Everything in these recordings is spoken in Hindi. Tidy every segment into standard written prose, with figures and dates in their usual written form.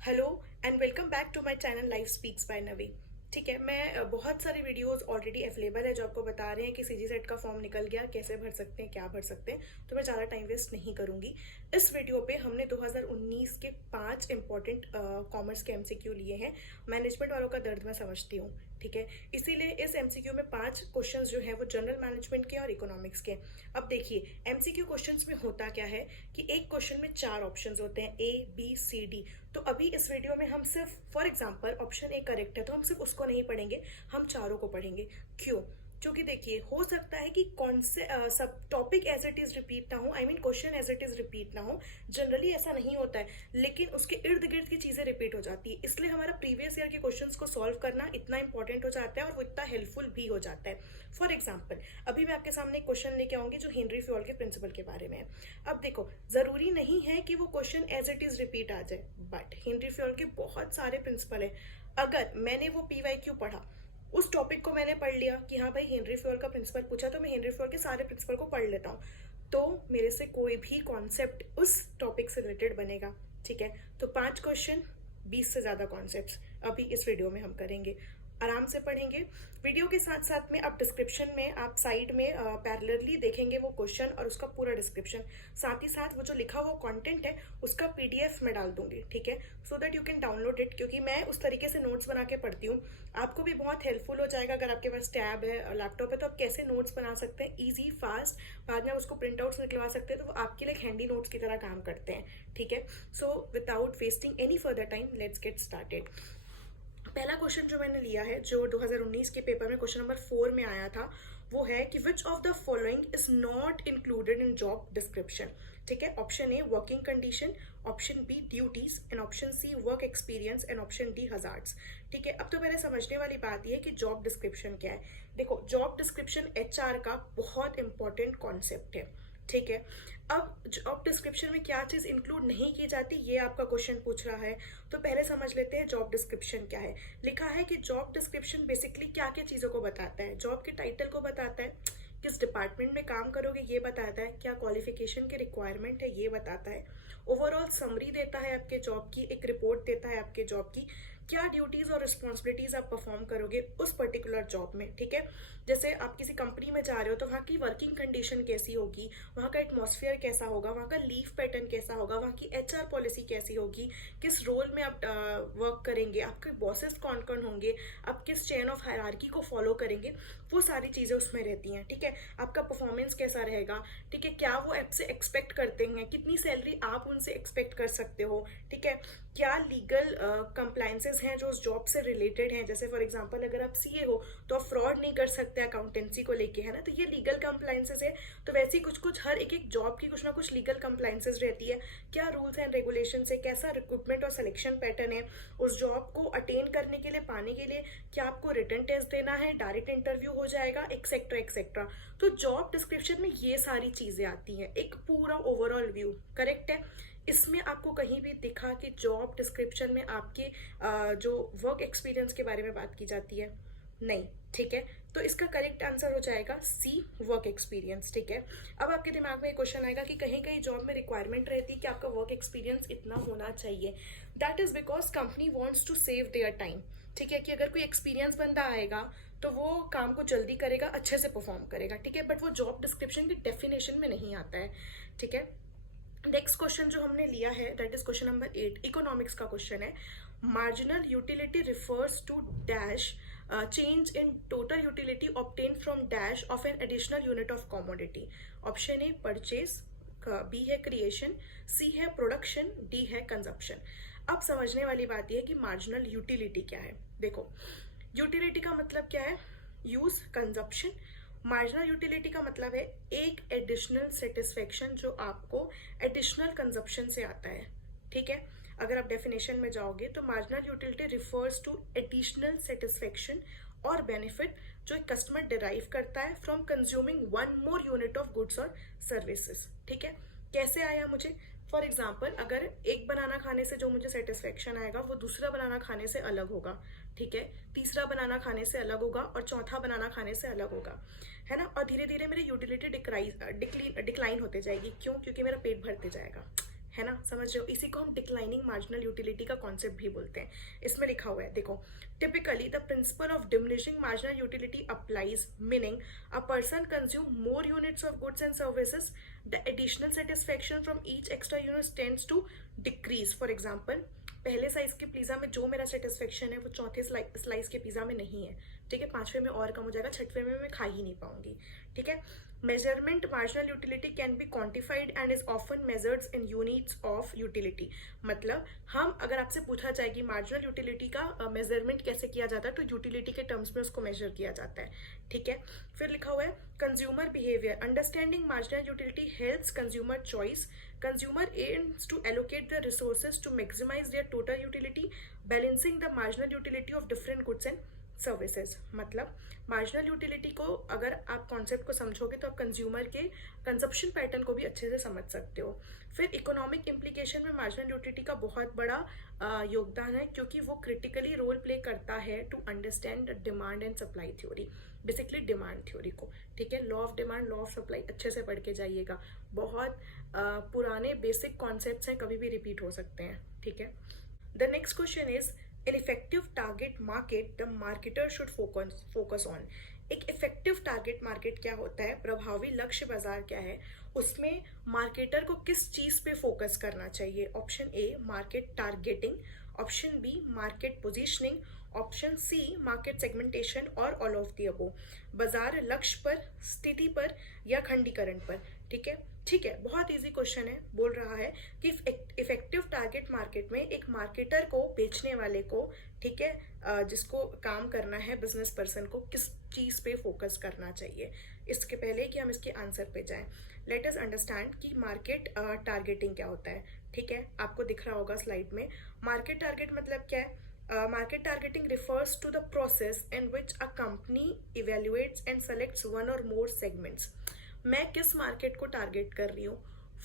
Hello and welcome back to my channel life speaks by Navi. ठीक है, मैं बहुत सारे वीडियोस ऑलरेडी अवेलेबल है जो आपको बता रहे हैं कि सीजी सेट का फॉर्म निकल गया, कैसे भर सकते हैं, क्या भर सकते हैं। तो मैं ज़्यादा टाइम वेस्ट नहीं करूंगी। इस वीडियो पे हमने 2019 के 5 इंपॉर्टेंट कॉमर्स के एमसीक्यू लिए हैं। मैनेजमेंट वालों का दर्द मैं समझती हूँ, ठीक है, इसीलिए इस एमसीक्यू में 5 क्वेश्चंस जो हैं वो जनरल मैनेजमेंट के और इकोनॉमिक्स के। अब देखिए, एमसीक्यू क्वेश्चंस में होता क्या है कि एक क्वेश्चन में 4 ऑप्शंस होते हैं, ए बी सी डी। तो अभी इस वीडियो में हम सिर्फ for example option A correct है तो हम सिर्फ उसको नहीं पढ़ेंगे, हम चारों को पढ़ेंगे। क्यों? क्योंकि देखिए, हो सकता है कि कौन से सब topic as it is repeat ना हो, I mean question as it is repeat ना हो। जनरली ऐसा नहीं होता है, लेकिन उसके इर्द गिर्द की चीजें रिपीट हो जाती है, इसलिए हमारा प्रीवियस ईयर के क्वेश्चंस को सॉल्व करना इतना इंपॉर्टेंट हो जाता है और वो इतना हेल्पफुल भी हो जाता है। फॉर एग्जाम्पल, अभी मैं आपके सामने एक क्वेश्चन लेके आऊंगी जो हेनरी फ्योल के प्रिंसिपल के बारे में है। अब देखो, जरूरी नहीं है कि वो question as it is repeat आ जाए, बट हेनरी फ्योल के बहुत सारे प्रिंसिपल है। अगर मैंने वो पीवाईक्यू पढ़ा, उस टॉपिक को मैंने पढ़ लिया कि हाँ भाई हेनरी फ्योल का प्रिंसिपल पूछा, तो मैं हेनरी फ्योल के सारे प्रिंसिपल को पढ़ लेता हूँ, तो मेरे से कोई भी कॉन्सेप्ट उस टॉपिक से रिलेटेड बनेगा। ठीक है, तो 5 क्वेश्चन, 20 से ज्यादा कॉन्सेप्ट्स अभी इस वीडियो में हम करेंगे, आराम से पढ़ेंगे। वीडियो के साथ साथ में आप डिस्क्रिप्शन में आप साइड में पैरेलली देखेंगे वो क्वेश्चन और उसका पूरा डिस्क्रिप्शन, साथ ही साथ वो जो लिखा हुआ कंटेंट है उसका पीडीएफ में डाल दूंगी, ठीक है, so that you can download it. क्योंकि मैं उस तरीके से नोट्स बना के पढ़ती हूँ, आपको भी बहुत हेल्पफुल हो जाएगा। अगर आपके पास टैब है और लैपटॉप है तो आप कैसे नोट्स बना सकते हैं ईजी फास्ट, बाद में आप उसको प्रिंट आउट्स निकलवा सकते हैं, तो वो आपके लिए हैंडी नोट्स की तरह काम करते हैं। ठीक है, so without wasting any further time let's get started. पहला क्वेश्चन जो मैंने लिया है, जो 2019 के पेपर में क्वेश्चन नंबर 4 में आया था, वो है कि which of the following is not included in job description. ठीक है, option A working condition, option B duties, and option C work experience, and option D hazards. ठीक है, अब तो पहले समझने वाली बात यह है कि जॉब डिस्क्रिप्शन क्या है। देखो, जॉब डिस्क्रिप्शन एचआर का बहुत इंपॉर्टेंट कॉन्सेप्ट है। ठीक है, अब जॉब डिस्क्रिप्शन में क्या चीज इंक्लूड नहीं की जाती, ये आपका क्वेश्चन पूछ रहा है, तो पहले समझ लेते हैं जॉब डिस्क्रिप्शन क्या है। लिखा है कि जॉब डिस्क्रिप्शन बेसिकली क्या क्या चीजों को बताता है। जॉब के टाइटल को बताता है, किस डिपार्टमेंट में काम करोगे ये बताता है, क्या क्वालिफिकेशन की रिक्वायरमेंट है ये बताता है, ओवरऑल समरी देता है आपके जॉब की, एक रिपोर्ट देता है आपके जॉब की, क्या ड्यूटीज और रिस्पॉन्सिबिलिटीज आप परफॉर्म करोगे उस पर्टिकुलर जॉब में। ठीक है, जैसे आप किसी कंपनी में जा रहे हो तो वहाँ की वर्किंग कंडीशन कैसी होगी, वहाँ का एटमॉस्फेयर कैसा होगा, वहाँ का लीव पैटर्न कैसा होगा, वहाँ की एचआर पॉलिसी कैसी होगी, किस रोल में आप वर्क करेंगे, आपके बॉसेस कौन कौन होंगे, आप किस चेन ऑफ हायरार्की को फॉलो करेंगे, वो सारी चीजें उसमें रहती हैं। ठीक है, आपका परफॉर्मेंस कैसा रहेगा, ठीक है, क्या वो आपसे एक्सपेक्ट करते हैं, कितनी सैलरी आप उनसे एक्सपेक्ट कर सकते हो। ठीक है, क्या लीगल कंप्लायंसेस हैं जो उस जॉब से रिलेटेड हैं। जैसे फॉर एग्जांपल अगर आप सीए हो तो आप फ्रॉड नहीं कर सकते अकाउंटेंसी को लेके, है ना, तो ये लीगल कंप्लायंसेस है। तो वैसे ही कुछ कुछ हर एक एक जॉब की कुछ ना कुछ लीगल कंप्लायंसेस रहती है। क्या रूल्स एंड रेगुलेशन है, कैसा रिक्रूटमेंट और सिलेक्शन पैटर्न है, उस जॉब को अटेन करने के लिए, पाने के लिए क्या आपको रिटन टेस्ट देना है, डायरेक्ट इंटरव्यू हो जाएगा, एक्सेट्रा एक्सेट्रा। तो जॉब डिस्क्रिप्शन में ये सारी चीजें आती हैं, एक पूरा ओवरऑल व्यू। करेक्ट है, इसमें आपको कहीं भी दिखा कि जॉब डिस्क्रिप्शन में आपके जो वर्क एक्सपीरियंस के बारे में बात की जाती है? नहीं। ठीक है, तो इसका करेक्ट आंसर हो जाएगा सी वर्क एक्सपीरियंस। ठीक है, अब आपके दिमाग में एक क्वेश्चन आएगा कि कहीं कहीं जॉब में रिक्वायरमेंट रहती है कि आपका वर्क एक्सपीरियंस इतना होना चाहिए। That is because company wants to save their time. ठीक है, कि अगर कोई एक्सपीरियंस बंदा आएगा तो वो काम को जल्दी करेगा, अच्छे से परफॉर्म करेगा। ठीक है, बट वो जॉब डिस्क्रिप्शन की डेफिनेशन में नहीं आता है। ठीक है, नेक्स्ट क्वेश्चन जो हमने लिया है that is question number 8, economics का क्वेश्चन है। Marginal utility refers to dash change in total utility obtain from dash of an additional unit of commodity. Option A purchase, B है क्रिएशन, सी है प्रोडक्शन, डी है कंजप्शन। अब समझने वाली बात यह है कि मार्जिनल यूटिलिटी क्या है। देखो, यूटिलिटी का मतलब क्या है, यूज, कंजप्शन। मार्जिनल यूटिलिटी का मतलब है एक एडिशनल सेटिस्फेक्शन जो आपको एडिशनल कंजप्शन से आता है। ठीक है, अगर आप डेफिनेशन में जाओगे तो marginal utility refers to additional satisfaction और बेनिफिट जो एक कस्टमर डिराइव करता है from consuming one more unit of goods और सर्विसेज। ठीक है, कैसे आया मुझे, फॉर एग्जाम्पल अगर एक बनाना खाने से जो मुझे सेटिस्फेक्शन आएगा वो दूसरा बनाना खाने से अलग होगा। ठीक है, तीसरा बनाना खाने से अलग होगा और चौथा बनाना खाने से अलग होगा, है ना, और धीरे धीरे मेरी यूटिलिटी डिक्लाइन होते जाएगी। क्यों? क्योंकि मेरा पेट भरते जाएगा। है ना, समझ रहे हो? इसी को हम डिक्लाइनिंग मार्जिनल यूटिलिटी का कॉन्सेप्ट भी बोलते हैं। इसमें लिखा हुआ है, देखो, typically the principle of diminishing marginal utility applies, meaning a person consume more units of goods and services, the additional satisfaction from each extra unit tends to decrease. For example, पहले साइज के पिज्जा में जो मेरा सेटिस्फेक्शन है वो चौथे स्लाइस के पिज्जा में नहीं है, ठीक है? पांचवे में और कम हो जाएगा, छठवें में मैं खा ही नहीं पाऊंगी, ठीक है? Measurement marginal utility can be quantified and is often measured in units of utility. मतलब हम, अगर आपसे पूछा जाए कि मार्जिनल यूटिलिटी का मेजरमेंट कैसे किया जाता है, तो यूटिलिटी के टर्म्स में उसको मेजर किया जाता है, ठीक है? फिर लिखा हुआ है consumer behaviour, understanding marginal utility helps consumer choice, consumer aims to allocate their resources to maximize their total utility, balancing the marginal utility of different goods and services. मतलब मार्जिनल यूटिलिटी को अगर आप कॉन्सेप्ट को समझोगे तो आप कंज्यूमर के कंजप्शन पैटर्न को भी अच्छे से समझ सकते हो। फिर इकोनॉमिक इम्प्लीकेशन में मार्जिनल यूटिलिटी का बहुत बड़ा योगदान है, क्योंकि वो क्रिटिकली रोल प्ले करता है to understand demand and supply theory, basically demand theory को, ठीक है? Law of demand, law of supply अच्छे से पढ़ के जाइएगा, बहुत पुराने बेसिक कॉन्सेप्ट्स हैं, कभी भी रिपीट हो सकते हैं, ठीक है? The next question is an effective target market the marketer should focus on। एक इफेक्टिव टारगेट मार्केट क्या होता है, प्रभावी लक्ष्य बाजार क्या है, उसमें मार्केटर को किस चीज पे फोकस करना चाहिए? Option A market targeting, option B market positioning, option C market segmentation और ऑल ऑफ दी अबो। बाजार लक्ष्य पर, स्थिति पर या खंडीकरण पर, ठीक है? ठीक है, बहुत इजी क्वेश्चन है। बोल रहा है कि इफेक्टिव टारगेट मार्केट में एक मार्केटर को, बेचने वाले को, ठीक है, जिसको काम करना है, बिजनेस पर्सन को किस चीज पे फोकस करना चाहिए। इसके पहले कि हम इसके आंसर पे जाएं, लेट अस अंडरस्टैंड कि मार्केट टारगेटिंग क्या होता है, ठीक है? आपको दिख रहा होगा स्लाइड में। मार्केट टारगेट मतलब क्या है? Market targeting refers to the process in which a company evaluates and selects one or more segments। मैं किस मार्केट को टारगेट कर रही हूँ?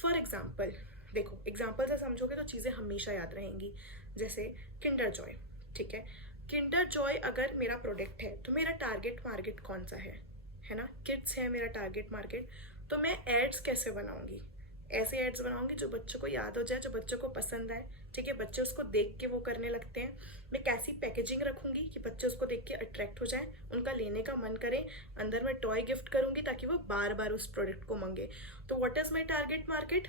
फॉर एग्जाम्पल, देखो, एग्जाम्पल से समझोगे तो चीज़ें हमेशा याद रहेंगी। जैसे किंडर जॉय, ठीक है? किंडर जॉय अगर मेरा प्रोडक्ट है तो मेरा टारगेट मार्केट कौन सा है ना? किड्स है मेरा टारगेट मार्केट। तो मैं एड्स कैसे बनाऊंगी? ऐसे एड्स बनाऊंगी जो बच्चों को याद हो जाए, जो बच्चों को पसंद आए, ठीक है? बच्चे उसको देख के वो करने लगते हैं। मैं कैसी पैकेजिंग रखूंगी कि बच्चे उसको देख के अट्रैक्ट हो जाएं, उनका लेने का मन करे, अंदर में टॉय गिफ्ट करूंगी ताकि वो बार बार उस प्रोडक्ट को मांगे। तो what is my target market?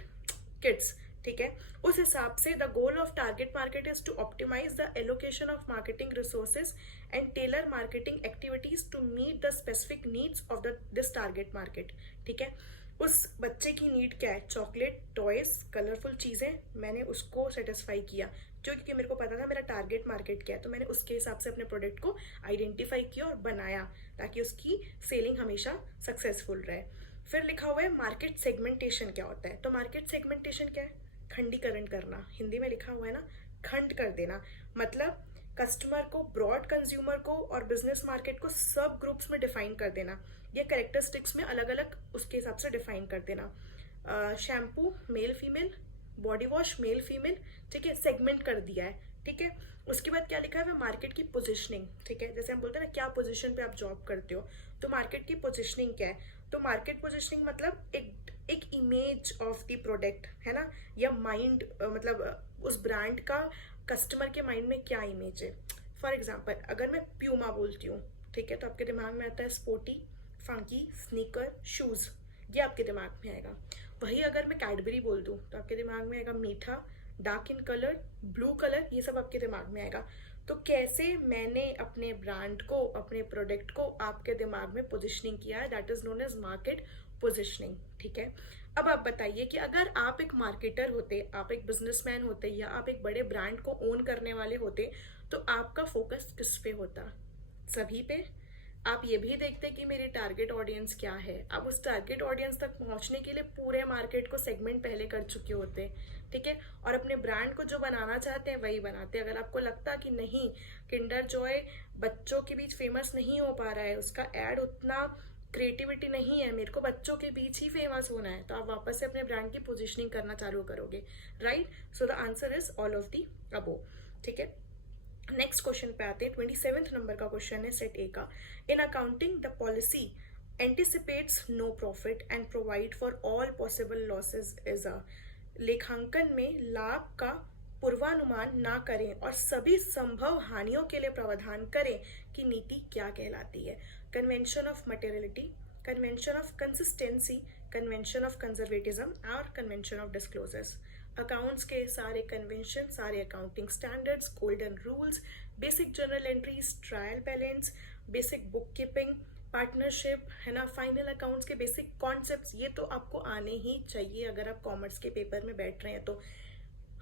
Kids, ठीक है? उस हिसाब से the goal of target market is to optimize the allocation of marketing resources and tailor marketing activities to meet the specific needs of this target market, ठीक है? उस बच्चे की नीड क्या है? चॉकलेट, टॉयज, कलरफुल चीजें, मैंने उसको सेटिस्फाई किया क्योंकि मेरे को पता था मेरा टारगेट मार्केट क्या है, तो मैंने उसके हिसाब से अपने प्रोडक्ट को आइडेंटिफाई किया और बनाया ताकि उसकी सेलिंग हमेशा सक्सेसफुल रहे। फिर लिखा हुआ है मार्केट सेगमेंटेशन क्या होता है? तो मार्केट सेगमेंटेशन क्या है? खंडीकरण करना, हिंदी में लिखा हुआ है ना, खंड कर देना। मतलब कस्टमर को, ब्रॉड कंज्यूमर को और बिजनेस मार्केट को सब ग्रुप्स में डिफाइन कर देना, या कैरेक्टरिस्टिक्स में अलग अलग उसके हिसाब से डिफाइन कर देना। Shampoo male female, body wash male female, ठीक है? सेगमेंट कर दिया है, ठीक है? उसके बाद क्या लिखा है? मार्केट की पोजीशनिंग, ठीक है? जैसे हम बोलते हैं ना, क्या पोजीशन पे आप जॉब करते हो, तो मार्केट की पोजीशनिंग क्या है? तो मार्केट पोजीशनिंग मतलब एक इमेज ऑफ द प्रोडक्ट, है ना, या माइंड, मतलब उस ब्रांड का कस्टमर के माइंड में क्या इमेज है। फॉर एग्जाम्पल, अगर मैं प्यूमा बोलती हूँ, ठीक है, तो आपके दिमाग में आता है स्पोर्टी, फंकी, स्नीकर, शूज, ये आपके दिमाग में आएगा। वही अगर मैं कैडबरी बोल दूँ तो आपके दिमाग में आएगा मीठा, dark in colour, blue colour, ये सब आपके दिमाग में आएगा। तो कैसे मैंने अपने ब्रांड को, अपने प्रोडक्ट को आपके दिमाग में पोजिशनिंग किया है, that is known as market positioning, ठीक है? अब आप बताइए कि अगर आप एक मार्केटर होते, आप एक बिजनेसमैन होते, या आप एक बड़े ब्रांड को ओन करने वाले होते, तो आपका फोकस किस पे होता? सभी पे? आप ये भी देखते कि मेरी टारगेट ऑडियंस क्या है, आप उस टारगेट ऑडियंस तक पहुंचने के लिए पूरे मार्केट को सेगमेंट पहले कर चुके होते, ठीक है? और अपने ब्रांड को जो बनाना चाहते हैं वही बनाते। अगर आपको लगता कि नहीं, किंडर जॉय बच्चों के बीच फेमस नहीं हो पा रहा है, उसका एड उतना क्रिएटिविटी नहीं है, मेरे को बच्चों के बीच ही फेमस होना है, तो आप वापस से अपने ब्रांड की पोजिशनिंग करना चालू करोगे, right? So the answer is all of the above, ठीक है? नेक्स्ट क्वेश्चन पे आते हैं। 27th नंबर का क्वेश्चन है सेट ए का। In accounting the policy anticipates no profit and provide for all possible losses is a, लेखांकन में लाभ का पूर्वानुमान ना करें और सभी संभव हानियों के लिए प्रावधान करें कि नीति क्या कहलाती है। Convention of materiality, convention of consistency, convention of conservatism और कन्वेंशन ऑफ डिस्क्लोजर्स। अकाउंट्स के सारे कन्वेंशन, सारे accounting standards, golden rules, basic journal entries, trial balance, basic book keeping, partnership, है ना, फाइनल अकाउंट्स के बेसिक कॉन्सेप्ट्स, ये तो आपको आने ही चाहिए। अगर आप कॉमर्स के पेपर में बैठ रहे हैं तो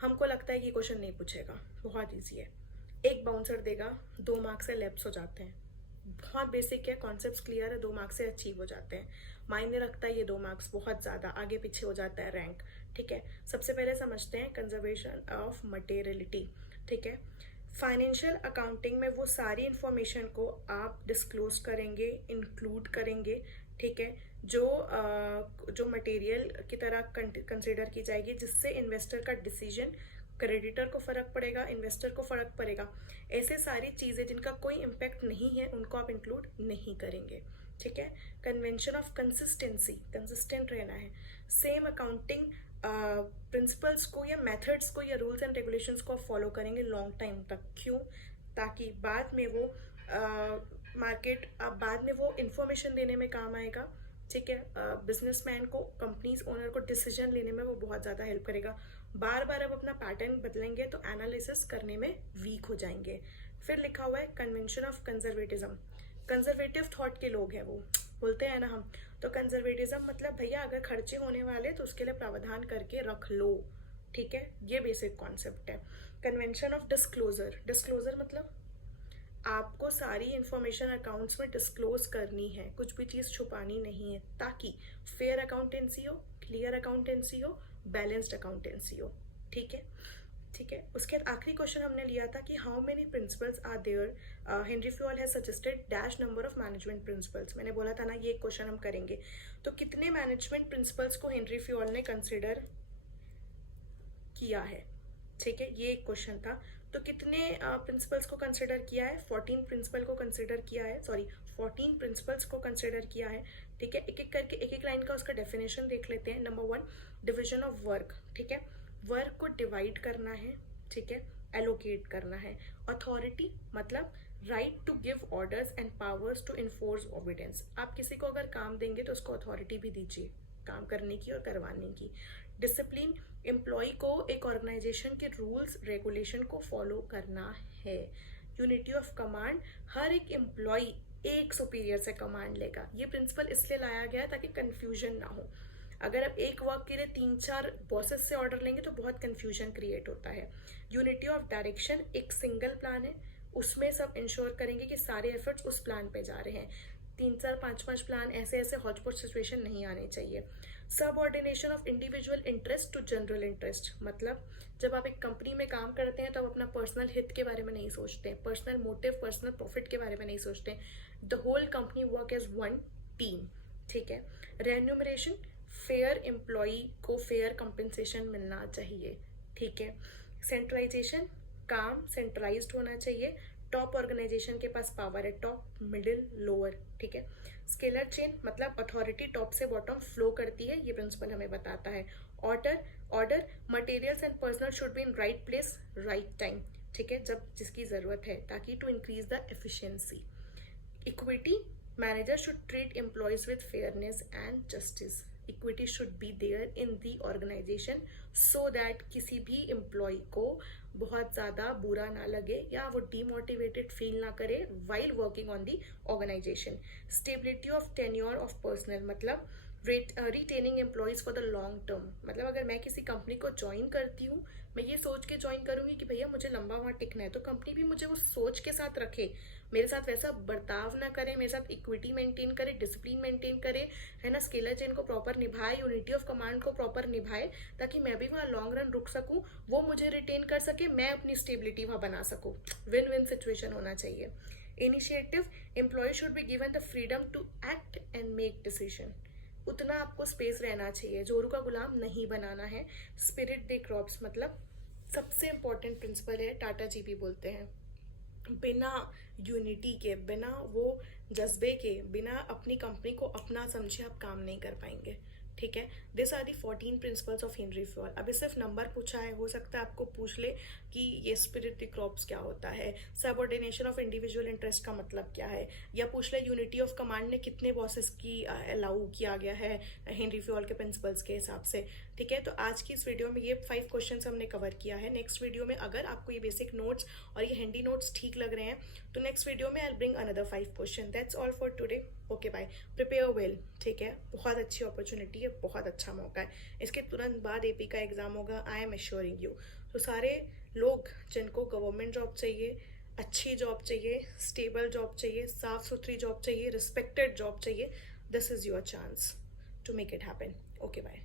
हमको लगता है कि क्वेश्चन नहीं पूछेगा, बहुत ईजी है। एक बाउंसर देगा, 2 मार्क्स से लैप्स हो जाते हैं। बहुत बेसिक है, कॉन्सेप्ट्स क्लियर है, 2 मार्क्स से अचीव हो जाते हैं। मायने रखता है ये 2 मार्क्स बहुत ज़्यादा, आगे पीछे हो जाता है रैंक। ठीक है, सबसे पहले समझते हैं कंजर्वेशन ऑफ मटेरियलिटी। ठीक है, फाइनेंशियल अकाउंटिंग में वो सारी इंफॉर्मेशन को आप डिस्क्लोज करेंगे, इंक्लूड करेंगे। ठीक है, जो मटेरियल की तरह कंसिडर की जाएगी, जिससे इन्वेस्टर का डिसीजन, क्रेडिटर को फर्क पड़ेगा, इन्वेस्टर को फर्क पड़ेगा। ऐसे सारी चीजें जिनका कोई इम्पैक्ट नहीं है उनको आप इंक्लूड नहीं करेंगे। ठीक है, कन्वेंशन ऑफ कंसिस्टेंसी, कंसिस्टेंट रहना है। सेम अकाउंटिंग प्रिंसिपल्स को या मेथड्स को या रूल्स एंड रेगुलेशंस को फॉलो करेंगे लॉन्ग टाइम तक। क्यों? ताकि बाद में वो बाद में वो इंफॉर्मेशन देने में काम आएगा। ठीक है, बिजनेसमैन को, कंपनीज ओनर को डिसीजन लेने में वो बहुत ज़्यादा हेल्प करेगा। बार बार अब अपना पैटर्न बदलेंगे तो एनालिसिस करने में वीक हो जाएंगे। फिर लिखा हुआ है convention of conservatism. Conservative thought के लोग हैं, वो बोलते हैं ना हम, तो कंजर्वेटिज्म मतलब भैया अगर खर्चे होने वाले तो उसके लिए प्रावधान करके रख लो। ठीक है, ये बेसिक कॉन्सेप्ट है। कन्वेंशन ऑफ डिस्क्लोजर, डिस्क्लोजर मतलब आपको सारी इंफॉर्मेशन अकाउंट्स में डिस्क्लोज करनी है, कुछ भी चीज़ छुपानी नहीं है, ताकि फेयर अकाउंटेंसी हो, क्लियर अकाउंटेंसी हो, बैलेंस्ड अकाउंटेंसी हो। ठीक है, ठीक है। उसके बाद आखिरी क्वेश्चन हमने लिया था कि how many principles are there, Henri Fayol has suggested dash number of management principles. मैंने बोला था ना ये क्वेश्चन हम करेंगे। तो कितने मैनेजमेंट प्रिंसिपल्स को हेनरी फ्यूल ने कंसिडर किया है? ठीक है, ये एक क्वेश्चन था। तो कितने प्रिंसिपल्स को कंसिडर किया है? 14 प्रिंसिपल को कंसिडर किया है, 14 प्रिंसिपल्स को कंसिडर किया है। ठीक है, एक एक करके एक एक लाइन का उसका डेफिनेशन देख लेते हैं। Number 1, division of work. ठीक है, वर्क को डिवाइड करना है। ठीक है, एलोकेट करना है। अथॉरिटी मतलब right to give orders and powers to enforce obedience. आप किसी को अगर काम देंगे तो उसको अथॉरिटी भी दीजिए काम करने की और करवाने की। डिसिप्लिन, एम्प्लॉय को एक ऑर्गेनाइजेशन के रूल्स रेगुलेशन को फॉलो करना है। यूनिटी ऑफ कमांड, हर एक एम्प्लॉय एक सुपीरियर से कमांड लेगा। ये प्रिंसिपल इसलिए लाया गया है ताकि कंफ्यूजन ना हो। अगर आप एक वर्क के लिए 3-4 बॉसेस से ऑर्डर लेंगे तो बहुत कंफ्यूजन क्रिएट होता है। यूनिटी ऑफ डायरेक्शन, एक सिंगल प्लान है, उसमें सब इंश्योर करेंगे कि सारे एफर्ट्स उस प्लान पे जा रहे हैं। 3-4 5-5 प्लान ऐसे हॉच पॉच सिचुएशन नहीं आने चाहिए। Subordination of individual interest to general interest, मतलब जब आप एक कंपनी में काम करते हैं तो आप अपना पर्सनल हित के बारे में नहीं सोचते, पर्सनल मोटिव, पर्सनल प्रॉफिट के बारे में नहीं सोचते। The whole company work as one team. ठीक है, रेन्यूमरेशन, फेयर एम्प्लॉय को फेयर कंपेंसेशन मिलना चाहिए। ठीक है, सेंट्रलाइजेशन, काम सेंट्रलाइज्ड होना चाहिए। टॉप ऑर्गेनाइजेशन के पास पावर है, टॉप, मिडिल, लोअर। ठीक है, स्केलर चेन मतलब अथॉरिटी टॉप से बॉटम फ्लो करती है, ये प्रिंसिपल हमें बताता है। Order materials and personnel should be in right place right time. ठीक है, जब जिसकी जरूरत है, ताकि to increase the efficiency. Equity, manager should treat employees with fairness and justice. Equity should be there in the organization so that किसी भी एम्प्लॉय को बहुत ज़्यादा बुरा ना लगे या वो डीमोटिवेटेड फील ना करे while working on the organisation. Stability of tenure of personal मतलब retaining employees for the long term, मतलब अगर मैं किसी कंपनी को ज्वाइन करती हूँ, मैं ये सोच के ज्वाइन करूंगी कि भैया मुझे लंबा वहाँ टिकना है, तो कंपनी भी मुझे वो सोच के साथ रखे, मेरे साथ वैसा बर्ताव ना करे, मेरे साथ इक्विटी मेंटेन करे, डिसिप्लिन मेंटेन करे, है ना, स्केलर चेन को प्रॉपर निभाए, यूनिटी ऑफ कमांड को प्रॉपर निभाए, ताकि मैं भी वहाँ लॉन्ग रन रुक सकूँ, वो मुझे रिटेन कर सके, मैं अपनी स्टेबिलिटी वहाँ बना सकूँ। विन विन सिचुएशन होना चाहिए। Initiative, employee should be given the freedom to act and make decision, उतना आपको स्पेस रहना चाहिए, जोरू का गुलाम नहीं बनाना है। स्पिरिट दे क्रॉप्स मतलब सबसे इंपॉर्टेंट प्रिंसिपल है, टाटा जी भी बोलते हैं, बिना यूनिटी के, बिना वो जज्बे के, बिना अपनी कंपनी को अपना समझे आप काम नहीं कर पाएंगे। ठीक है, this are the 14 principles of Henri Fayol. अभी सिर्फ नंबर पूछा है, हो सकता है आपको पूछ ले कि ये स्पिरिट द क्रॉप्स क्या होता है, सबऑर्डिनेशन ऑफ इंडिविजुअल इंटरेस्ट का मतलब क्या है, या पूछ ले यूनिटी ऑफ कमांड ने कितने बॉसेस की अलाउ किया गया है हेनरी फ्योल के प्रिंसिपल्स के हिसाब से। ठीक है, तो आज की इस वीडियो में ये 5 क्वेश्चन हमने कवर किया है। नेक्स्ट वीडियो में अगर आपको ये बेसिक नोट्स और ये हैंडी नोट्स ठीक लग रहे हैं तो नेक्स्ट वीडियो में I will bring another 5 question. That's all for today. Okay bye, prepare well. ठीक है, बहुत अच्छी अपॉर्चुनिटी है, बहुत अच्छा मौका है। इसके तुरंत बाद एपी का एग्जाम होगा, आई एम एश्योरिंग यू। तो सारे लोग जिनको गवर्नमेंट जॉब चाहिए, अच्छी जॉब चाहिए, स्टेबल जॉब चाहिए, साफ सुथरी जॉब चाहिए, रिस्पेक्टेड जॉब चाहिए, this is your chance to make it happen. Okay bye.